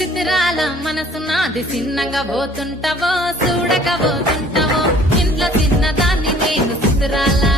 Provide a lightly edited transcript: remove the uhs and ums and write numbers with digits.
చిత్రాల మనసు నాది చిన్నగా పోతుంటావో చూడక పోతుంటావో ఇంట్లో చిన్నదాన్ని నేను చిత్రాల